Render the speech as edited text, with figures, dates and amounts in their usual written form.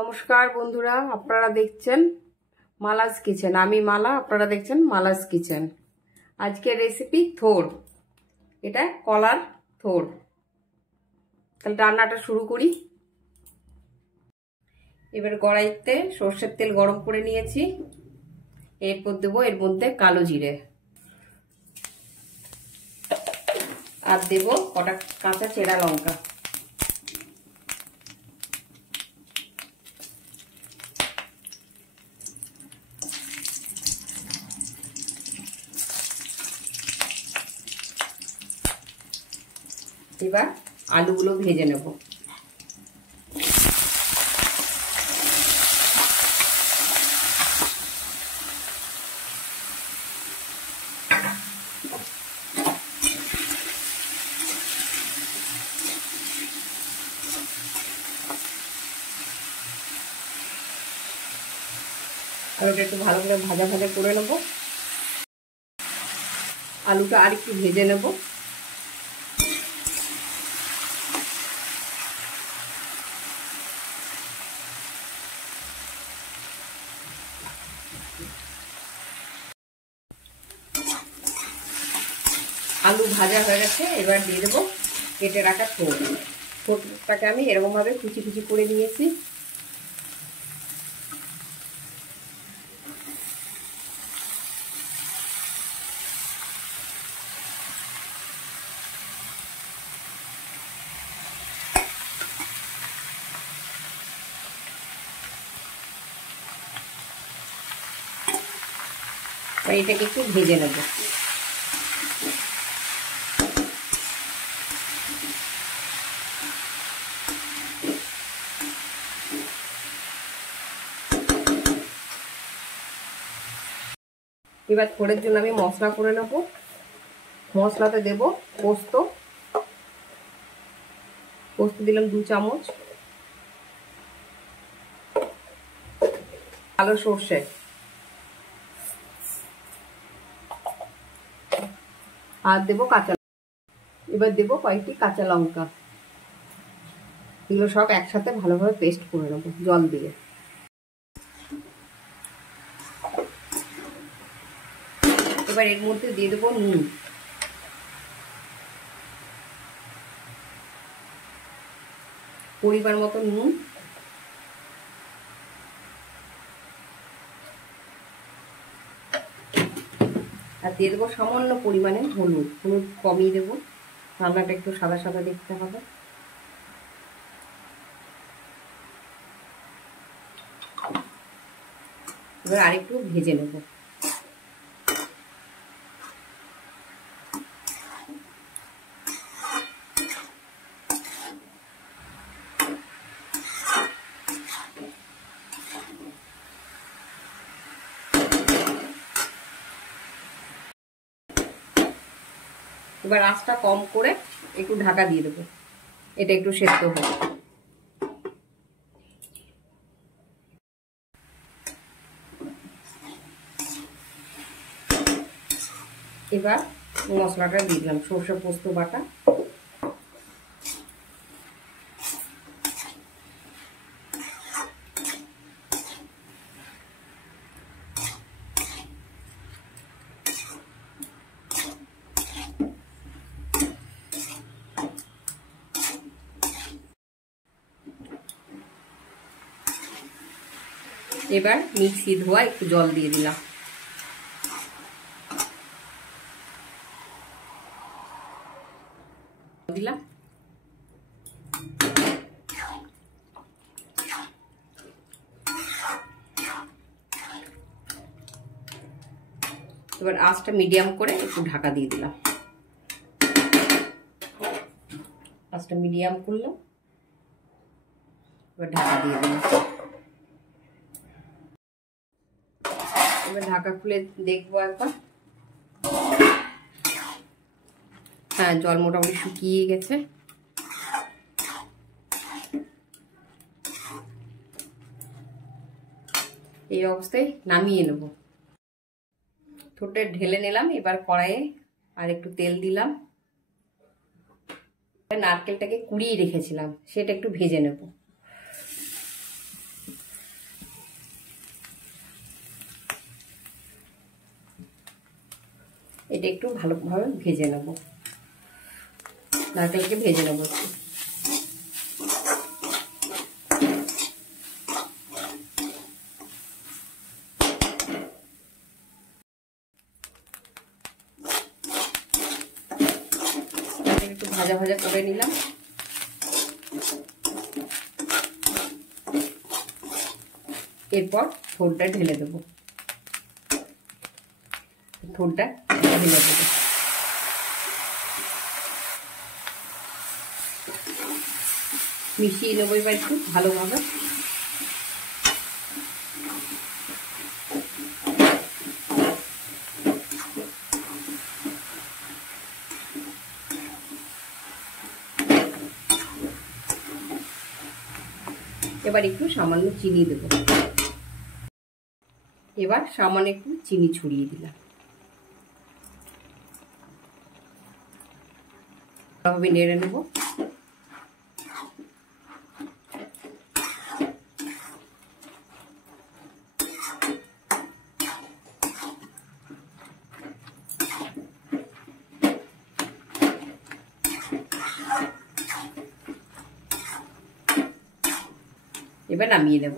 নমস্কার বন্ধুরা, আপনারা দেখছেন মালাস কিচেন। আমি মালা, আপনারা দেখছেন মালাস কিচেন। আজকের রেসিপি থোড়, এটা কলার থোড়। তাহলে রান্নাটা শুরু করি। এবার কড়াইতে সর্ষের তেল গরম করে নিয়েছি। এরপর দেবো এর মধ্যে কালো জিরে, আর দেবো কটা কাঁচা চেরা লঙ্কা। এবার আলুগুলো ভেজে নেব। আলুটা একটু ভালো করে ভাজা ভাজা করে নেব। আলুটা আর একটু ভেজে নেব। আলু ভাজা হয়ে গেছে, এবার দিয়ে দেবো কেটে রাখা থোড়। থোড়টাকে আমি এরকম ভাবে কুচি কুচি করে নিয়েছি। এটাকে একটু ভেজে নেব। এবার থোড়ের জন্য আমি মশলা করে নেব। মশলাতে দেব পোস্ত। পোস্ত দিলাম 2 চামচ। কালো সর্ষে, আর দেবো কাঁচা। এবার দেবো কয়েকটি কাঁচা লঙ্কা। এগুলো সব একসাথে ভালোভাবে পেস্ট করে নেবো জল দিয়ে। এবার এর মধ্যে দিয়ে দেবো নুন। পরিমাণ মতো নুন। আর দিয়ে দেবো সামান্য পরিমাণে হলুদ। হলুদ কমিয়ে দেবো, রান্নাটা একটু সাদা সাদা দেখতে হবে। এবার আরেকটু ভেজে নেব। এবার আঁচটা কম করে একটু ঢাকা দিয়ে দেবো, এটা একটু সেদ্ধ হবে। এবার মশলাটা দিয়ে দিলাম, সরষে পোস্ত বাটা। এবার মিক্সি ধোয়া একটু জল দিয়ে দিলাম। দিলাম এবার আঁচটা মিডিয়াম করে একটু ঢাকা দিয়ে দিলাম। আঁচটা মিডিয়াম করলাম, এবার ঢাকা দিয়ে দিলাম। এবার ঢাকা খুলে দেখবো একবার। হ্যাঁ, জল মোটামুটি শুকিয়ে গেছে। এই অবস্থায় নামিয়ে নেব। থোড়টা ঢেলে নিলাম। এবার কড়াইয়ে আর একটু তেল দিলাম। নারকেলটাকে কুড়িয়ে রেখেছিলাম, সেটা একটু ভেজে নেব। এটা একটু ভালোভাবে ভেজে নেব, নারকেলকে ভেজে নেব একটু। একটু ভাজা ভাজা করে নিলাম। এরপর থোড়টা ঢেলে দেবো, থোড়টা ঢেলে দেবো। মিশিয়ে নেবো এবার একটু ভালোভাবে। এবার একটু সামান্য চিনি দেবো, এবার সামান্য একটু চিনি ছড়িয়ে দিলাম। ভালোভাবে নেড়ে নেব। এবার নামিয়ে নেব।